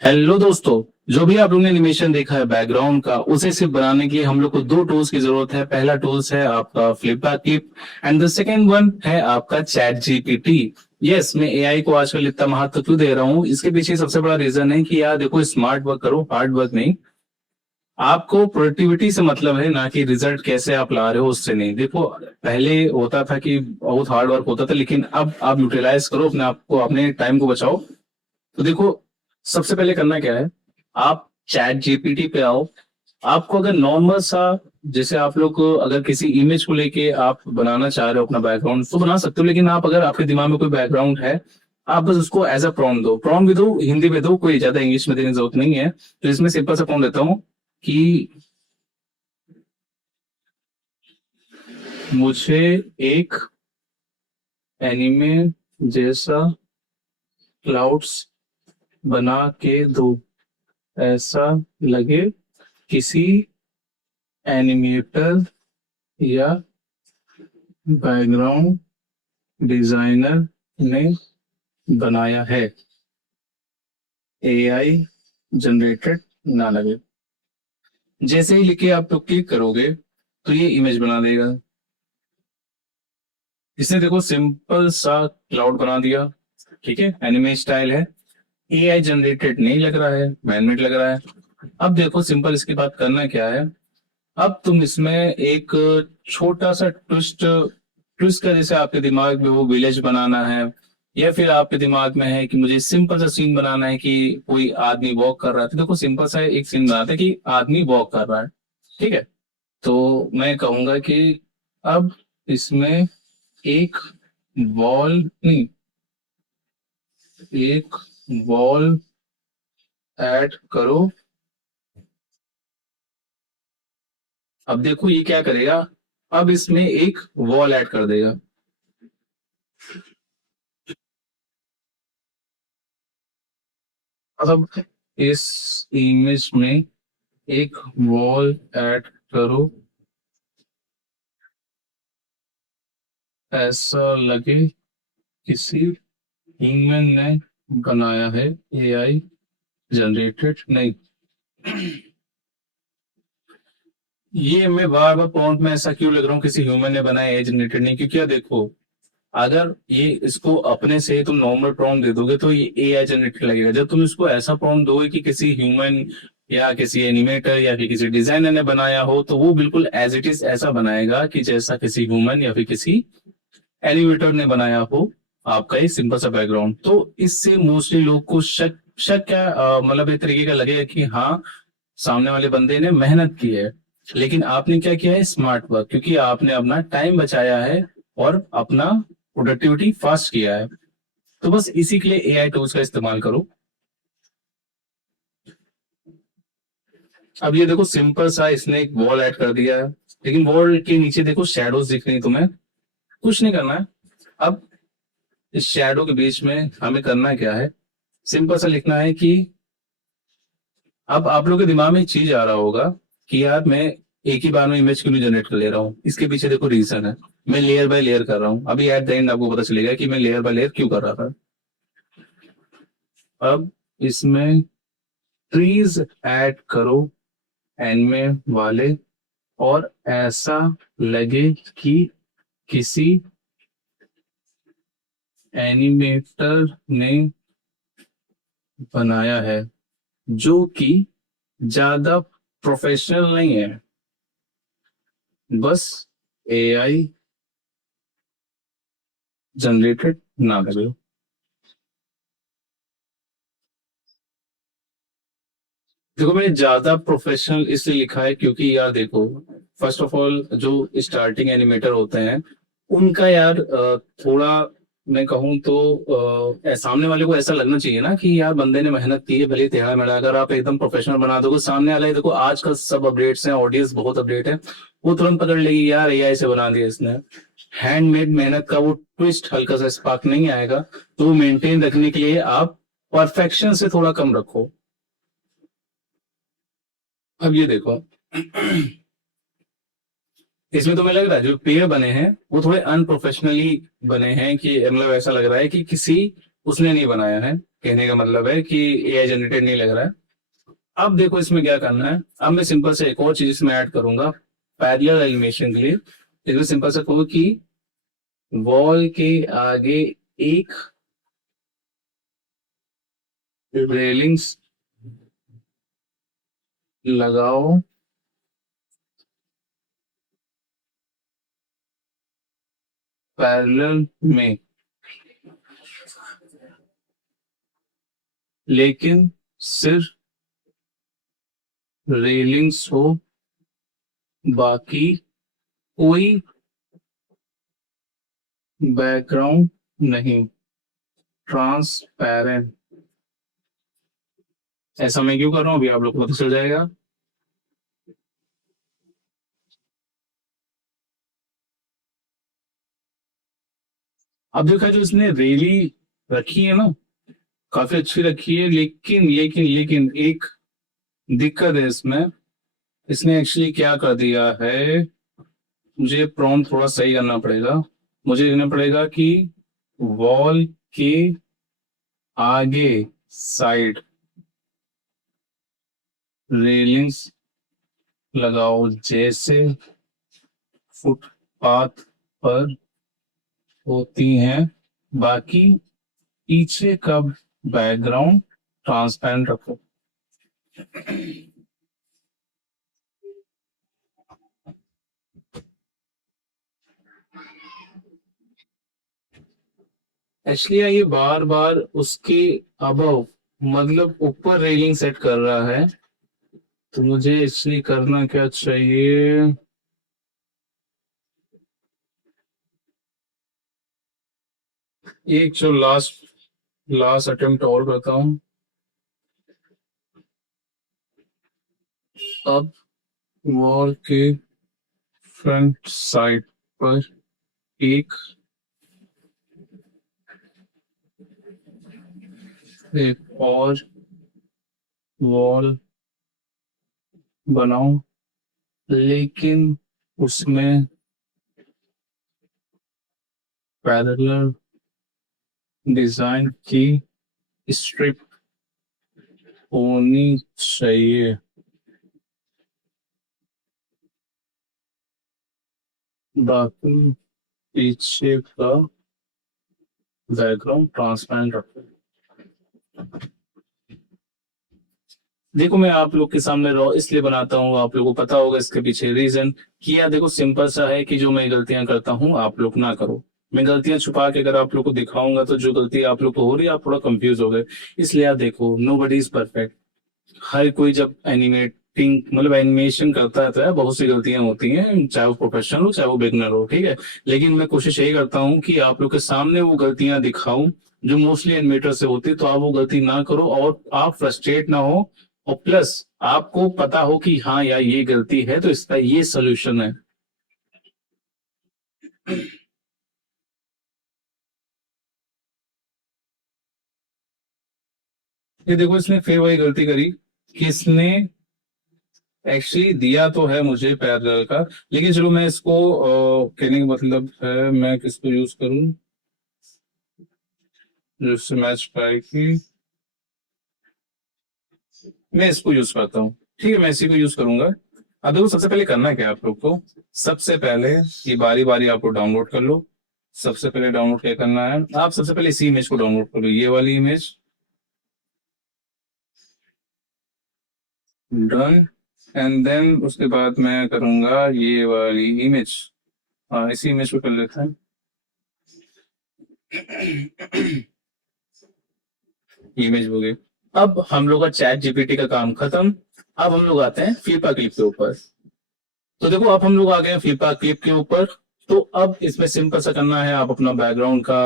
Hello दोस्तों। जो भी आप लोगों ने एनिमेशन देखा है बैकग्राउंड का, उसे सिर्फ बनाने के लिए हम लोग को दो टूल्स की जरूरत है। पहला टूल्स है आपका Flipkart clip and the second one है आपका चैट जीपीटी। यस, मैं एआई को आजकल इतना महत्व क्यों दे रहा हूँ, इसके पीछे सबसे बड़ा रीजन है कि यार देखो, स्मार्ट वर्क करो, हार्ड वर्क नहीं। आपको प्रोडक्टिविटी से मतलब है, ना कि रिजल्ट कैसे आप ला रहे हो उससे नहीं। देखो, पहले होता था कि बहुत हार्ड वर्क होता था, लेकिन अब आप यूटिलाइज करो अपने आप को, अपने टाइम को बचाओ। तो देखो, सबसे पहले करना क्या है, आप चैट जीपीटी पे आओ। आपको अगर नॉर्मल सा, जैसे आप लोग को अगर किसी इमेज को लेके आप बनाना चाह रहे हो अपना बैकग्राउंड, तो बना सकते हो। लेकिन आप, अगर आपके दिमाग में कोई बैकग्राउंड है, आप बस उसको एज अ प्रॉम्प्ट दो। प्रॉम्प्ट भी दो, हिंदी में दो, कोई ज्यादा इंग्लिश में देने की जरूरत नहीं है। तो इसमें सिंपल सा प्रॉम्प्ट देता हूँ कि मुझे एक एनिमे जैसा क्लाउड्स बना के दो, ऐसा लगे किसी एनिमेटर या बैकग्राउंड डिजाइनर ने बनाया है, एआई जनरेटेड ना लगे। जैसे ही लिखे आप तो क्लिक करोगे तो ये इमेज बना देगा। इसने देखो सिंपल सा क्लाउड बना दिया। ठीक है, एनिमे स्टाइल है, एआई जनरेटेड नहीं लग रहा है, मैनमेड लग रहा है। अब देखो सिंपल, इसके बाद करना क्या है। अब तुम इसमें एक छोटा सा ट्विस्ट ट्विस्ट का, जैसे आपके दिमाग में वो विलेज बनाना है, या फिर आपके दिमाग में है कि मुझे सिंपल सा सीन बनाना है कि कोई आदमी वॉक कर रहा है, तो देखो सिंपल सा एक सीन बनाते हैं कि आदमी वॉक कर रहा है। ठीक है, तो मैं कहूंगा कि अब इसमें एक वॉल नहीं, एक वॉल ऐड करो। अब देखो ये क्या करेगा, अब इसमें एक वॉल ऐड कर देगा। अब इस इमेज में एक वॉल ऐड करो, ऐसा लगे किसी ह्यूमन ने बनाया है, एआई जनरेटेड नहीं। ये मैं बार बार प्रॉम्प्ट में ऐसा क्यों लग रहा हूँ, किसी ह्यूमन ने बनाया, एआई जनरेटेड नहीं? क्योंकि यार देखो, अगर ये इसको अपने से तुम नॉर्मल प्रॉम्प्ट दे दोगे तो ये एआई जनरेटेड लगेगा। जब तुम इसको ऐसा प्रॉम्प्ट दोगे कि किसी ह्यूमन या किसी एनिमेटर या फिर किसी डिजाइनर ने बनाया हो, तो वो बिल्कुल एज इट इज ऐसा बनाएगा कि जैसा किसी ह्यूमन या फिर किसी एनिमेटर ने बनाया हो आपका एक सिंपल सा बैकग्राउंड। तो इससे मोस्टली लोग को शक शक क्या, मतलब एक तरीके का लगेगा कि हाँ, सामने वाले बंदे ने मेहनत की है। लेकिन आपने क्या किया है, स्मार्ट वर्क, क्योंकि आपने अपना टाइम बचाया है और अपना प्रोडक्टिविटी फास्ट किया है। तो बस इसी के लिए एआई टूल्स का इस्तेमाल करो। अब ये देखो सिंपल सा इसने एक वॉल ऐड कर दिया है, लेकिन वॉल के नीचे देखो शेडोज दिख रही है तुम्हें। कुछ नहीं करना है। अब इस शैडो के बीच में हमें करना क्या है, सिंपल सा लिखना है कि अब आप लोग के दिमाग में एक चीज आ रहा होगा कि यार मैं एक ही बार में इमेज क्यों नहीं जनरेट कर ले रहा हूँ। इसके पीछे देखो रीजन है, मैं लेयर बाय लेयर कर रहा हूँ। अभी एट द एंड आपको पता चलेगा कि मैं लेयर बाय लेयर क्यों कर रहा था। अब इसमें ट्रीज ऐड करो एनमे वाले, और ऐसा लगे कि किसी एनिमेटर ने बनाया है, जो कि ज्यादा प्रोफेशनल नहीं है, बस एआई जनरेटेड ना लगे। देखो, मैंने ज्यादा प्रोफेशनल इसलिए लिखा है क्योंकि यार देखो, फर्स्ट ऑफ ऑल जो स्टार्टिंग एनिमेटर होते हैं, उनका यार थोड़ा मैं कहूँ तो सामने वाले को ऐसा लगना चाहिए ना कि यार बंदे ने मेहनत की है, भले ही टेढ़ा मेढ़ा। अगर आप एकदम प्रोफेशनल बना दोगे, सामने वाला ही देखो, आज का सब अपडेट्स हैं, ऑडियंस बहुत अपडेट है, वो तुरंत पकड़ लेगी यार एआई से बना दिया इसने। हैंडमेड मेहनत का वो ट्विस्ट, हल्का सा स्पार्क नहीं आएगा। तो मेंटेन रखने के लिए आप परफेक्शन से थोड़ा कम रखो। अब ये देखो, इसमें तुम्हें लग रहा है जो पेड़ बने हैं वो थोड़े अनप्रोफेशनली बने हैं, कि मतलब ऐसा लग रहा है कि किसी उसने नहीं बनाया है। कहने का मतलब है कि एआई जनरेटेड नहीं लग रहा है। अब देखो इसमें क्या करना है। अब मैं सिंपल से एक और चीज इसमें ऐड करूंगा पैरेलल एनिमेशन के लिए। इसमें सिंपल से कहूँ कि वॉल के आगे एक रेलिंग्स लगाओ, पैरेलल में, लेकिन सिर्फ रेलिंग्स हो, बाकी कोई बैकग्राउंड नहीं, ट्रांसपेरेंट। ऐसा मैं क्यों कर रहा हूँ अभी आप लोग को पता चल जाएगा। अब देखा जो इसने रेली रखी है ना, काफी अच्छी रखी है, लेकिन एक दिक्कत है इसमें। इसने एक्चुअली क्या कर दिया है, मुझे प्रॉम्प्ट थोड़ा सही करना पड़ेगा। मुझे लिखना पड़ेगा कि वॉल के आगे साइड रेलिंग्स लगाओ, जैसे फुटपाथ पर होती हैं, बाकी पीछे का बैकग्राउंड ट्रांसपेरेंट रखो। एक्चुअली ये बार बार उसके अबव मतलब ऊपर रेलिंग सेट कर रहा है, तो मुझे एक्चुअली करना क्या चाहिए। एक जो लास्ट लास्ट अटेम्प्ट और करता हूँ। अब वॉल के फ्रंट साइड पर एक एक और वॉल बनाऊं, लेकिन उसमें पैरेलल डिजाइन की स्ट्रिप होनी चाहिए, बाकी पीछे का बैकग्राउंड ट्रांसपेरेंट रखो। देखो मैं आप लोग के सामने रॉ इसलिए बनाता हूँ, आप लोगों को पता होगा इसके पीछे रीजन। कि यार देखो सिंपल सा है कि जो मैं गलतियां करता हूँ आप लोग ना करो। मैं गलतियां छुपा के अगर आप लोग को दिखाऊंगा तो जो गलती आप लोग को हो रही है आप थोड़ा कंफ्यूज हो गए। इसलिए आप देखो नो बडी इज परफेक्ट। हर कोई जब एनिमेटिंग मतलब एनिमेशन करता है तो यार बहुत सी गलतियां होती हैं, चाहे वो प्रोफेशनल हो चाहे वो बिगनर हो, ठीक है। लेकिन मैं कोशिश यही करता हूँ कि आप लोग के सामने वो गलतियां दिखाऊं जो मोस्टली एनिमेटर से होती है, तो आप वो गलती ना करो और आप फ्रस्ट्रेट ना हो। और प्लस आपको पता हो कि हाँ यार ये गलती है तो इसका ये सोल्यूशन है। ये देखो इसने फिर वही गलती करी कि इसने एक्चुअली दिया तो है मुझे पैरेलल का, लेकिन चलो मैं इसको कहने का मतलब है मैं किसको यूज करूं जो इससे मैच पाएगी। मैं इसको यूज करता हूँ, ठीक है मैं इसी को यूज करूंगा। अब देखो सबसे पहले करना क्या है आप लोग को। सबसे पहले ये बारी बारी आप लोग डाउनलोड कर लो। सबसे पहले डाउनलोड क्या करना है, आप सबसे पहले इसी इमेज को डाउनलोड करो, ये वाली इमेज। डन। एंड देन उसके बाद मैं करूंगा ये वाली इमेज। हाँ इसी इमेज को कर लेते हैं। इमेज हो गई। अब हम लोग का चैट जीपीटी का काम खत्म। अब हम लोग आते हैं फ्लिपा क्लिप के ऊपर। तो देखो अब हम लोग आ गए हैं फ्लिपा क्लिप के ऊपर। तो अब इसमें सिंपल सा करना है, आप अपना बैकग्राउंड का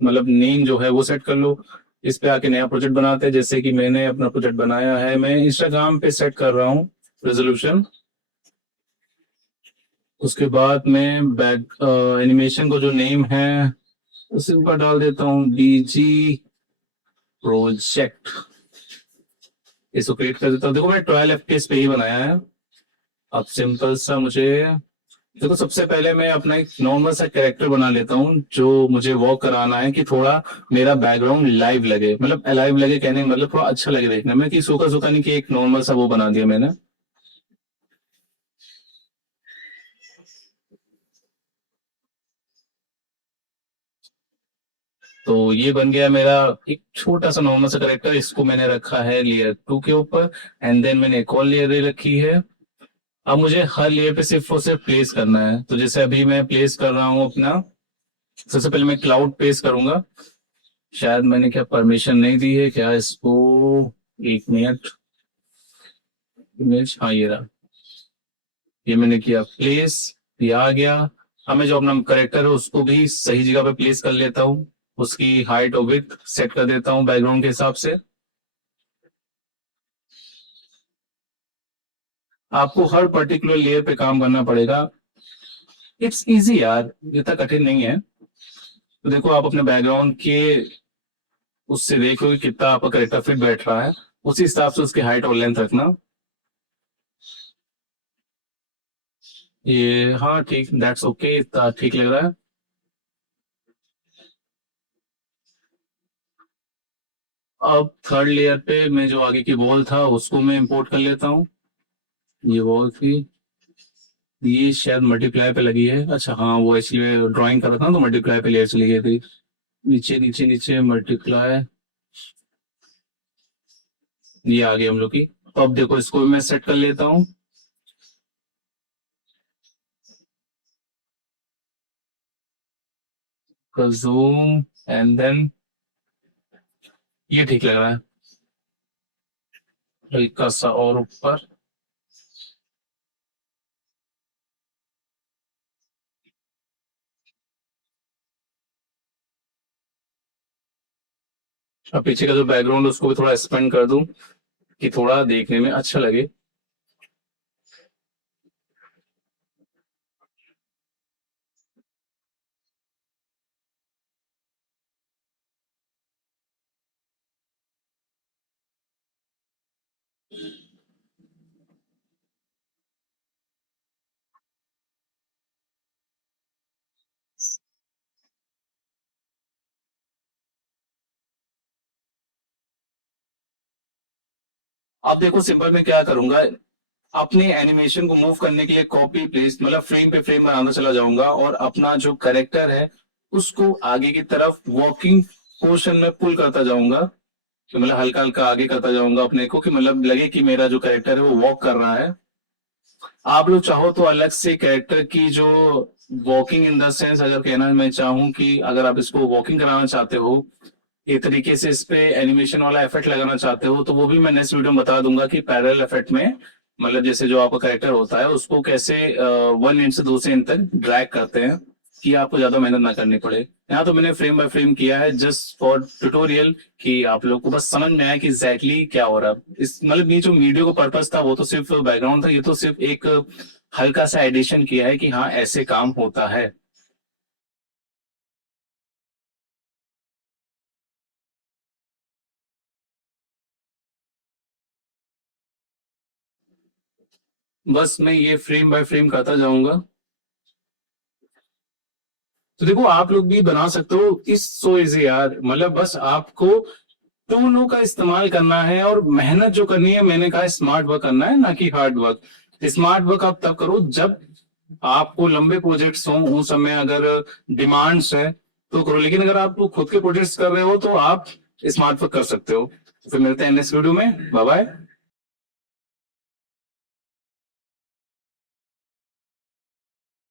मतलब नेम जो है वो सेट कर लो। इस पे आके नया प्रोजेक्ट बनाते हैं, जैसे कि मैंने अपना प्रोजेक्ट बनाया है, मैं इंस्टाग्राम पे सेट कर रहा हूँ रेजोल्यूशन। उसके बाद मैं बैक एनिमेशन को जो नेम है उसी ऊपर डाल देता हूँ बीजी प्रोजेक्ट। इसको क्रिएट कर देता हूँ। देखो मैंने 12 FPS पे ही बनाया है। अब सिंपल सा मुझे देखो सबसे पहले मैं अपना एक नॉर्मल सा कैरेक्टर बना लेता हूँ जो मुझे वॉक कराना है, कि थोड़ा मेरा बैकग्राउंड लाइव लगे, मतलब लाइव लगे कहने का मतलब थोड़ा अच्छा लगे देखने में, कि सूखा सूखा नहीं, कि एक नॉर्मल सा वो बना दिया मैंने। तो ये बन गया मेरा एक छोटा सा नॉर्मल सा करेक्टर। इसको मैंने रखा है लेयर 2 के ऊपर, एंड देन मैंने एक और लेयर रखी है। अब मुझे हर लेयर पे सिर्फ और सिर्फ प्लेस करना है। तो जैसे अभी मैं प्लेस कर रहा हूँ अपना, सबसे पहले मैं क्लाउड पेस्ट करूंगा। शायद मैंने क्या परमिशन नहीं दी है क्या इसको, एक मिनट। इमेज, हाँ ये रहा, ये मैंने किया प्लेस, ये आ गया। अब मैं जो अपना करेक्टर है उसको भी सही जगह पे प्लेस कर लेता हूँ, उसकी हाइट और विड्थ सेट कर देता हूँ बैकग्राउंड के हिसाब से। आपको हर पर्टिकुलर लेयर पे काम करना पड़ेगा। इट्स इजी यार, इतना कठिन नहीं है। तो देखो आप अपने बैकग्राउंड के उससे देखो कि कितना आपका करेक्टर फिट बैठ रहा है, उसी हिसाब से उसकी हाइट और लेंथ रखना। ये हाँ ठीक, दैट्स ओके, इतना ठीक लग रहा है। अब थर्ड लेयर पे मैं जो आगे की वॉल था उसको मैं इंपोर्ट कर लेता हूँ। ये वॉल थी, ये शायद मल्टीप्लाई पे लगी है। अच्छा हाँ, वो एक्चुअली ड्राइंग कर रहा था ना, तो मल्टीप्लाई पे लेयर चली गई थी। नीचे नीचे नीचे मल्टीप्लाई, ये आ गई हम लोग की। तो अब देखो इसको भी मैं सेट कर लेता हूँ। जूम, एंड देन ये ठीक लग रहा है, हल्का सा और ऊपर। अब पीछे का जो बैकग्राउंड उसको भी थोड़ा एक्सपेंड कर दूं, कि थोड़ा देखने में अच्छा लगे। अब देखो सिंपल मैं क्या करूंगा, अपने एनिमेशन को मूव करने के लिए कॉपी पेस्ट, मतलब फ्रेम पे फ्रेम बनाना चला जाऊंगा, और अपना जो करेक्टर है उसको आगे की तरफ वॉकिंग पोर्शन में पुल करता जाऊंगा। कि मतलब हल्का हल्का आगे करता जाऊंगा अपने को, कि मतलब लगे कि मेरा जो करेक्टर है वो वॉक कर रहा है। आप लोग चाहो तो अलग से कैरेक्टर की जो वॉकिंग इन द सेंस, अगर कहना मैं चाहूँ कि अगर आप इसको वॉकिंग कराना चाहते हो, एक तरीके से इस पे एनिमेशन वाला इफेक्ट लगाना चाहते हो, तो वो भी मैं नेक्स्ट वीडियो में बता दूंगा कि पैरेलल इफेक्ट में, मतलब जैसे जो आपका कैरेक्टर होता है उसको कैसे 1 इंच से 2 इंच तक ड्रैग करते हैं, कि आपको ज्यादा मेहनत ना करनी पड़े। यहाँ तो मैंने फ्रेम बाय फ्रेम किया है जस्ट फॉर ट्यूटोरियल, कि आप लोग को बस समझ में आए कि एग्जैक्टली क्या हो रहा है। इस मतलब ये जो वीडियो का पर्पस था वो तो सिर्फ बैकग्राउंड था, ये तो सिर्फ एक हल्का सा एडिशन किया है कि हाँ ऐसे काम होता है। बस मैं ये फ्रेम बाय फ्रेम करता जाऊंगा। तो देखो आप लोग भी बना सकते हो, इस सो इजी यार, मतलब बस आपको टूलों का इस्तेमाल करना है, और मेहनत जो करनी है मैंने कहा स्मार्ट वर्क करना है, ना कि हार्ड वर्क। स्मार्ट वर्क आप तब करो जब आपको लंबे प्रोजेक्ट्स हों, उस समय अगर डिमांड्स है तो करो, लेकिन अगर आप खुद के प्रोजेक्ट्स कर रहे हो तो आप स्मार्ट वर्क कर सकते हो। फिर मिलते हैं नेक्स्ट वीडियो में, बाय बाय।